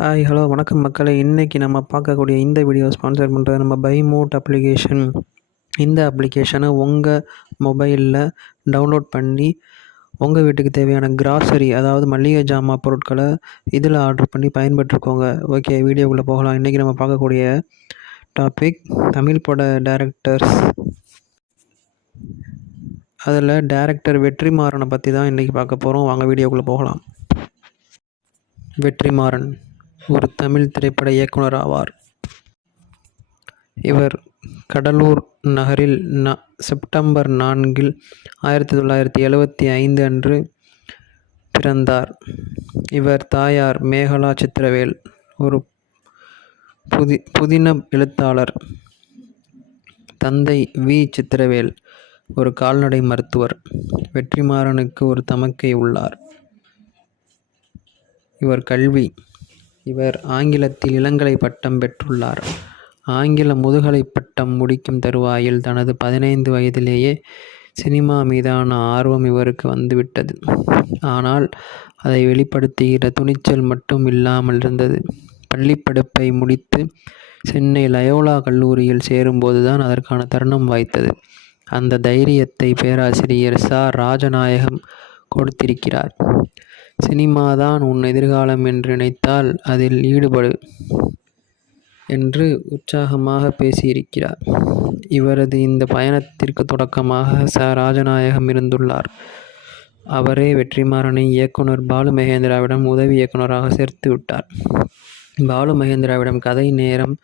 Hi hello வணக்கம் மக்களே. இன்றைக்கி நம்ம பார்க்கக்கூடிய இந்த வீடியோ ஸ்பான்சர் பண்ணுறது நம்ம பைமோட் அப்ளிகேஷன். இந்த அப்ளிகேஷனை உங்கள் மொபைலில் டவுன்லோட் பண்ணி உங்கள் வீட்டுக்கு தேவையான கிராசரி, அதாவது மளிகை ஜாமான் பொருட்களை இதில் ஆர்டர் பண்ணி பயன்பெற்றுக்கோங்க. ஓகே, வீடியோக்குள்ளே போகலாம். இன்றைக்கி நம்ம பார்க்கக்கூடிய டாபிக் தமிழ் பட டைரக்டர்ஸ். அதில் டைரக்டர் வெற்றிமாறனை பற்றி தான் இன்றைக்கி பார்க்க போகிறோம். வாங்க வீடியோக்குள்ளே போகலாம். வெற்றிமாறன் ஒரு தமிழ் திரைப்பட இயக்குனர் ஆவார். இவர் கடலூர் நகரில் செப்டம்பர் 4, 1975 அன்று பிறந்தார். இவர் தாயார் மேகலா சித்திரவேல் ஒரு புதின எழுத்தாளர். தந்தை வி. சித்திரவேல் ஒரு கால்நடை மருத்துவர். வெற்றிமாறனுக்கு ஒரு தமக்கை உள்ளார். இவர் கல்வி. இவர் ஆங்கிலத்தில் இளங்கலை பட்டம் பெற்றுள்ளார். ஆங்கில முதுகலை பட்டம் முடிக்கும் தருவாயில் தனது 15 வயதிலேயே சினிமா மீதான ஆர்வம் இவருக்கு வந்துவிட்டது. ஆனால் அதை வெளிப்படுத்துகிற துணிச்சல் மட்டும் இல்லாமல் இருந்தது. பள்ளிப்படிப்பை முடித்து சென்னை லயோலா கல்லூரியில் சேரும்போதுதான் அதற்கான தருணம் வாய்த்தது. அந்த தைரியத்தை பேராசிரியர் ச. ராஜநாயகம் கொடுத்திருக்கிறார். சினிமாதான் உன் எதிர்காலம் என்று நினைத்தால் அதில் ஈடுபடு என்று உற்சாகமாக பேசியிருக்கிறார். இவரது இந்த பயணத்திற்கு தொடக்கமாக ச. ராஜநாயகம் இருந்துள்ளார். அவரே வெற்றிமாறனை இயக்குனர் பாலு மகேந்திராவிடம் உதவி இயக்குனராக சேர்த்து விட்டார். பாலு மகேந்திராவிடம் கதை நேரம்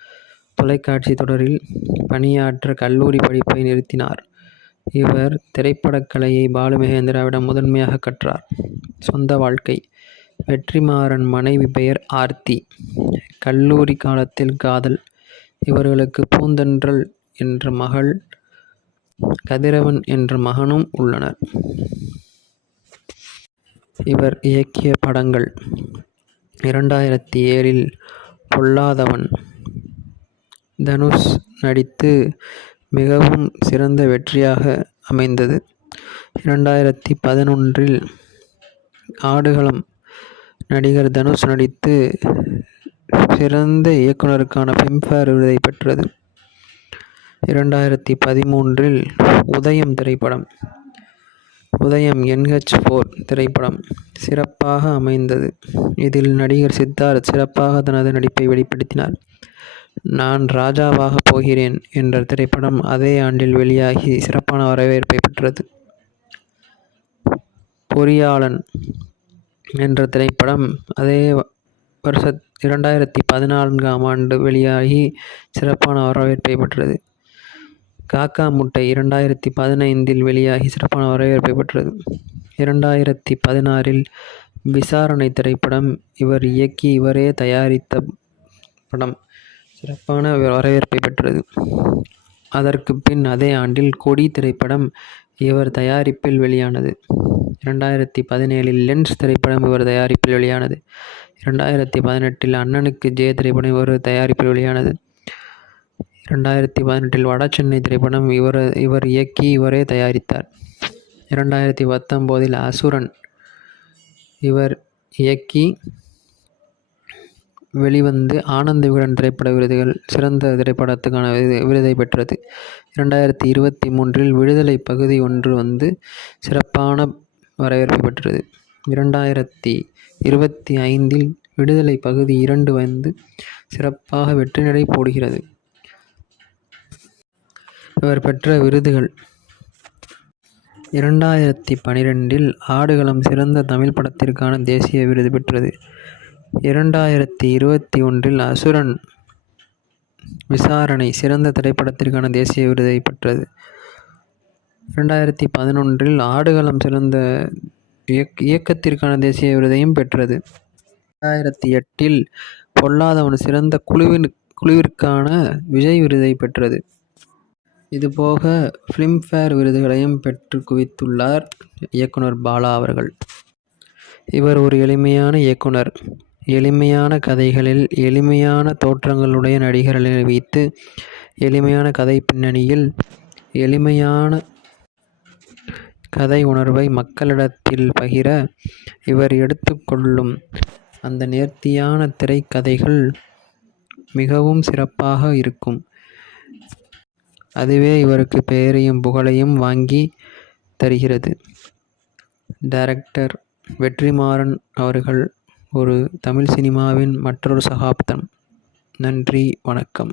தொலைக்காட்சி தொடரில் பணியாற்ற கல்லூரி படிப்பை நிறுத்தினார். இவர் திரைப்படக்கலையை பாலு மகேந்திராவிடம் முதன்மையாக கற்றார். சொந்த வாழ்க்கை. வெற்றிமாறன் மனைவி பெயர் ஆர்த்தி. கல்லூரி காலத்தில் காதல். இவர்களுக்கு பூந்தென்றல் என்ற மகள், கதிரவன் என்ற மகனும் உள்ளனர். இவர் இயக்கிய படங்கள்: 2007 பொல்லாதவன் தனுஷ் நடித்து மிகவும் சிறந்த வெற்றியாக அமைந்தது. 2011 ஆடுகளம் நடிகர் தனுஷ் நடித்து சிறந்த இயக்குனருக்கான ஃபிலிம்ஃபேர் விருதை பெற்றது. 2013 உதயம் திரைப்படம், உதயம் NH4 திரைப்படம் சிறப்பாக அமைந்தது. இதில் நடிகர் சித்தார்த் சிறப்பாக தனது நடிப்பை வெளிப்படுத்தினார். நான் ராஜாவாக போகிறேன் என்ற திரைப்படம் அதே ஆண்டில் வெளியாகி சிறப்பான வரவேற்பை பெற்றது. பொறியாளன் என்ற திரைப்படம் அதே 2014 ஆண்டு வெளியாகி சிறப்பான வரவேற்பை பெற்றது. காக்கா முட்டை 2015 வெளியாகி சிறப்பான வரவேற்பை பெற்றது. 2016 விசாரணை திரைப்படம் இவர் இயக்கி இவரே தயாரித்த படம் சிறப்பான வரவேற்பை பெற்றது. அதற்கு பின் அதே ஆண்டில் கொடி திரைப்படம் இவர் தயாரிப்பில் வெளியானது. 2017 லென்ஸ் திரைப்படம் இவர் தயாரிப்பில் வெளியானது. 2018 அண்ணனுக்கு ஜெய திரைப்படம் இவர் தயாரிப்பில் வெளியானது. 2018 வடசென்னை திரைப்படம் இவர் இயக்கி இவரே தயாரித்தார். 2019 அசுரன் இவர் இயக்கி வெளிவந்து ஆனந்த விகடன் திரைப்பட விருதுகள் சிறந்த திரைப்படத்துக்கான விருதை பெற்றது. 2023 விடுதலை பகுதி 1 வந்து சிறப்பான வரவேற்பை பெற்றது. 2025 விடுதலை பகுதி 2 வந்து சிறப்பாக வெற்றி நடை போடுகிறது. இவர் பெற்ற விருதுகள்: 2012 ஆடுகளம் சிறந்த தமிழ் படத்திற்கான தேசிய விருது பெற்றது. 2021 அசுரன் விசாரணை சிறந்த திரைப்படத்திற்கான தேசிய விருதை பெற்றது. 2011 ஆடுகளம் சிறந்த இயக்கத்திற்கான தேசிய விருதையும் பெற்றது. 2008 பொல்லாதவன் சிறந்த குழுவிற்கான விஜய் விருதை பெற்றது. இதுபோக ஃபிலிம்ஃபேர் விருதுகளையும் பெற்று குவித்துள்ளார் இயக்குனர் பாலா அவர்கள். இவர் ஒரு எளிமையான இயக்குனர். எளிமையான கதைகளில் எளிமையான தோற்றங்களுடைய நடிகர்களை வைத்து எளிமையான கதை பின்னணியில் எளிமையான கதை உணர்வை மக்களிடத்தில் பகிர இவர் எடுத்துக்கொள்ளும் அந்த நேர்த்தியான திரைக்கதைகள் மிகவும் சிறப்பாக இருக்கும். அதுவே இவருக்கு பெயரையும் புகழையும் வாங்கி தருகிறது. டைரக்டர் வெற்றிமாறன் அவர்கள் ஒரு தமிழ் சினிமாவின் மற்றொரு சகாப்தம். நன்றி, வணக்கம்.